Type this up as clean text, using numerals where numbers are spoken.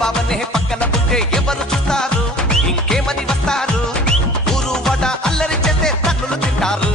బావనే పక్కన ఉంటే ఎవరు చూస్తారు ఇంకేమని వస్తారు ఊరు వడ అల్లరి చేస్తే తన్నులు తింటారు